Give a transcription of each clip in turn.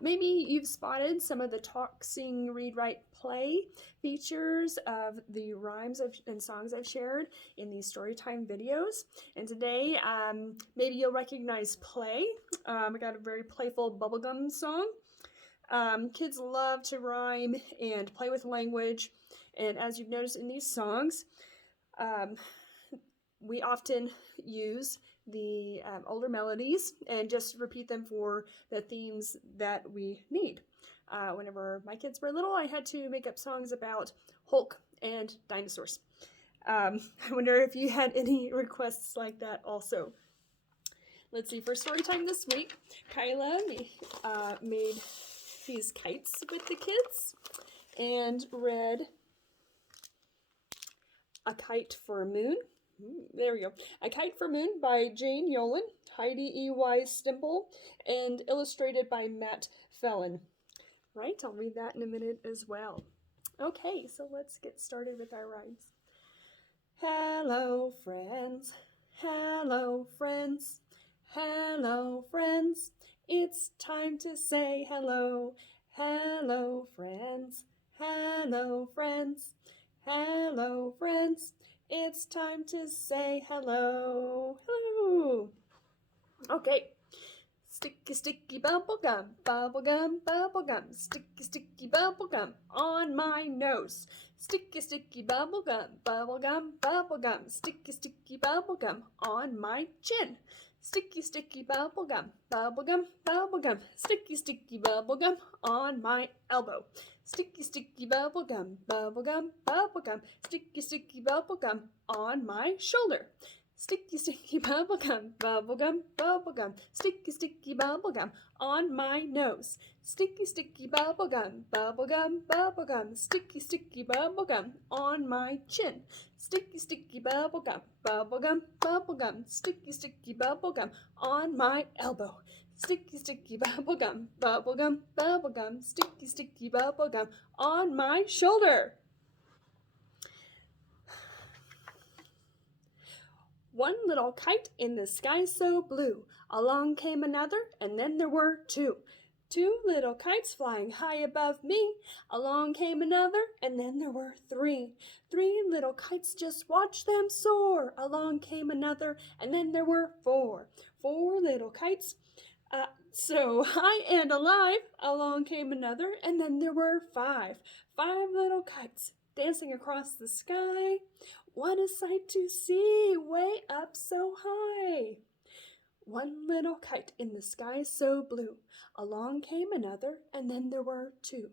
Maybe you've spotted some of the talk, sing, read, write, play features of the rhymes and songs I've shared in these Storytime videos. And today, maybe you'll recognize play. I got a very playful bubblegum song. Kids love to rhyme and play with language. And as you've noticed in these songs, we often use the older melodies and just repeat them for the themes that we need. Whenever my kids were little, I had to make up songs about Hulk and dinosaurs. I wonder if you had any requests like that also. Let's see, for story time this week, Kyla made these kites with the kids and read A Kite for a Moon. There we go. A Kite for Moon by Jane Yolen, Heidie E.Y. Stemple, and illustrated by Matt Phelan. Right, I'll read that in a minute as well. Okay, so let's get started with our rhymes. Hello, friends. Hello, friends. Hello, friends. It's time to say hello. Hello, friends. Hello, friends. Hello, friends. It's time to say hello. Hello. Okay. Sticky, sticky bubble gum, bubble gum, bubble gum. Sticky, sticky bubble gum on my nose. Sticky, sticky bubble gum, bubble gum, bubble gum. Sticky, sticky bubble gum on my chin. Sticky, sticky bubble gum, bubble gum, bubble gum. Sticky, sticky bubble gum on my elbow. Sticky, sticky bubble gum, bubble gum, bubble gum. Sticky, sticky bubble gum on my shoulder. Sticky, sticky bubble gum, bubble gum, bubble gum. Sticky, sticky bubble gum on my nose. Sticky, sticky bubble gum, bubble gum, bubble gum. Sticky, sticky bubble gum on my chin. Sticky, sticky bubble gum, bubble gum, bubble gum. Sticky, sticky bubble gum on my elbow. Sticky, sticky bubble gum, bubble gum, bubble gum. Sticky, sticky bubble gum on my shoulder. One little kite in the sky so blue. Along came another, and then there were two. Two little kites flying high above me. Along came another, and then there were three. Three little kites, just watch them soar. Along came another, and then there were four. Four little kites, so high and alive. Along came another, and then there were five. Five little kites dancing across the sky. What a sight to see, way up so high. One little kite in the sky so blue. Along came another, and then there were two.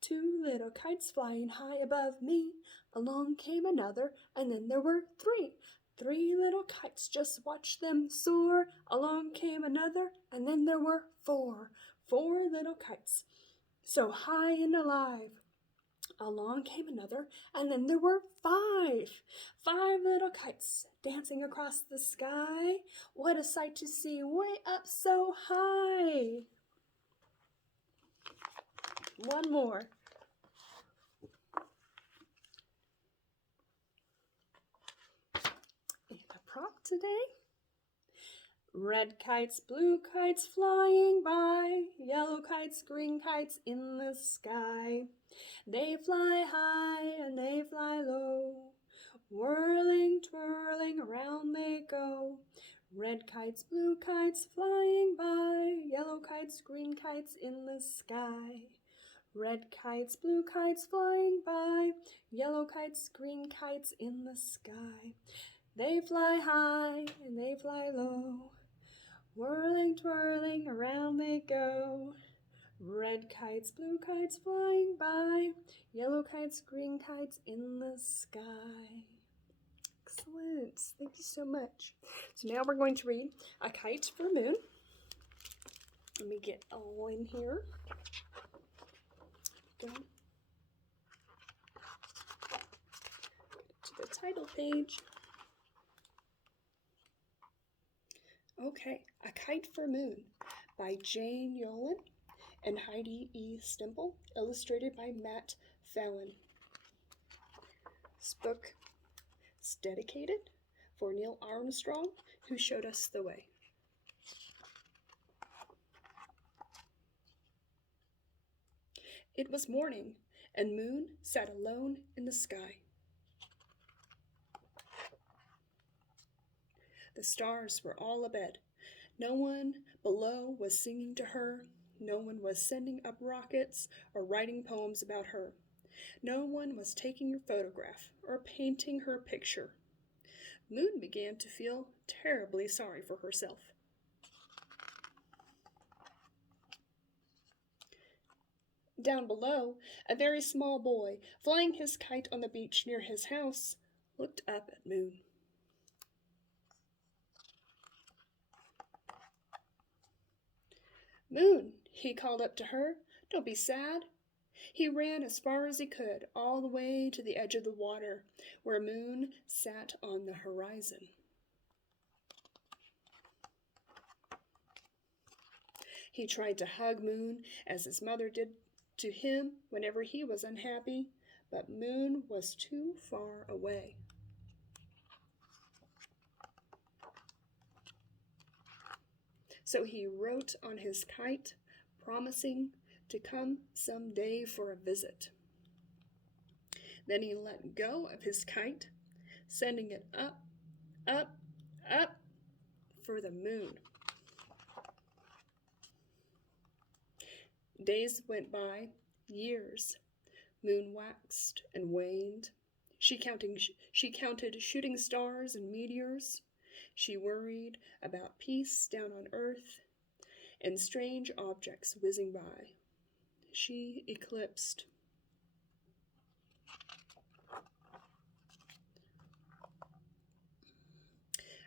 Two little kites flying high above me. Along came another, and then there were three. Three little kites, just watch them soar. Along came another, and then there were four. Four little kites, so high and alive. Along came another, and then there were five. Five little kites dancing across the sky. What a sight to see, way up so high. One more. And a prop today. Red kites, blue kites flying by, yellow kites, green kites in the sky. They fly high and they fly low, whirling, twirling, around they go. Red kites, blue kites flying by, yellow kites, green kites in the sky. Red kites, blue kites flying by, yellow kites, green kites in the sky. They fly high and they fly low, whirling, twirling, around they go. Red kites, blue kites flying by, yellow kites, green kites in the sky. Excellent. Thank you so much. So now we're going to read A Kite for a Moon. Let me get all in here. Go. To the title page. Okay, A Kite for a Moon by Jane Yolen and Heidie E. Stemple, illustrated by Matt Phelan. This book is dedicated for Neil Armstrong, who showed us the way. It was morning, and Moon sat alone in the sky. The stars were all abed. No one below was singing to her. No one was sending up rockets or writing poems about her. No one was taking her photograph or painting her picture. Moon began to feel terribly sorry for herself. Down below, a very small boy, flying his kite on the beach near his house, looked up at Moon. Moon, he called up to her, don't be sad. He ran as far as he could, all the way to the edge of the water, where Moon sat on the horizon. He tried to hug Moon as his mother did to him whenever he was unhappy, but Moon was too far away. So he wrote on his kite, promising to come some day for a visit. Then he let go of his kite, sending it up, up, up for the moon. Days went by, years. Moon waxed and waned. She counted shooting stars and meteors. She worried about peace down on earth and strange objects whizzing by. She eclipsed.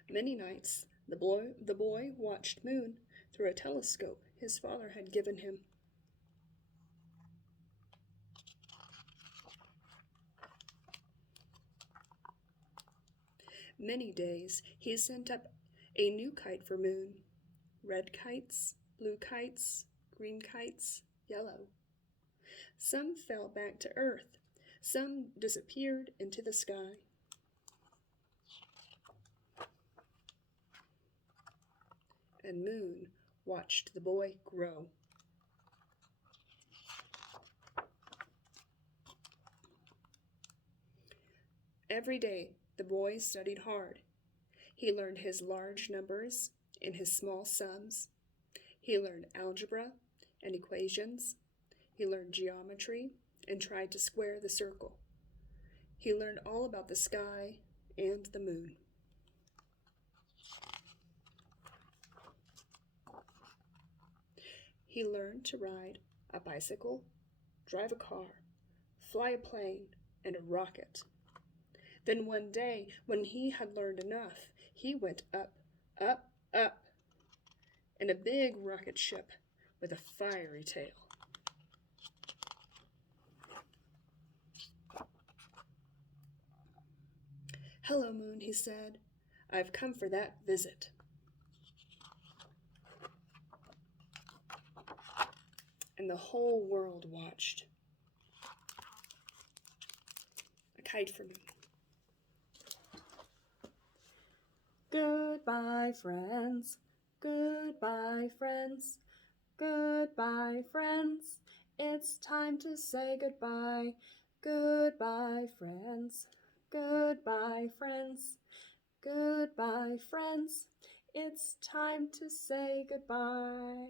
Many nights, the boy watched Moon through a telescope his father had given him. Many days he sent up a new kite for Moon. Red kites, blue kites, green kites, yellow. Some fell back to earth. Some disappeared into the sky. And Moon watched the boy grow. Every day, the boy studied hard. He learned his large numbers and his small sums. He learned algebra and equations. He learned geometry and tried to square the circle. He learned all about the sky and the moon. He learned to ride a bicycle, drive a car, fly a plane, and a rocket. Then one day, when he had learned enough, he went up, up, up, in a big rocket ship with a fiery tail. "Hello, Moon," he said. "I've come for that visit." And the whole world watched. A kite for Moon. Goodbye, friends. Goodbye, friends. Goodbye, friends. It's time to say goodbye. Goodbye, friends. Goodbye, friends. Goodbye, friends. It's time to say goodbye.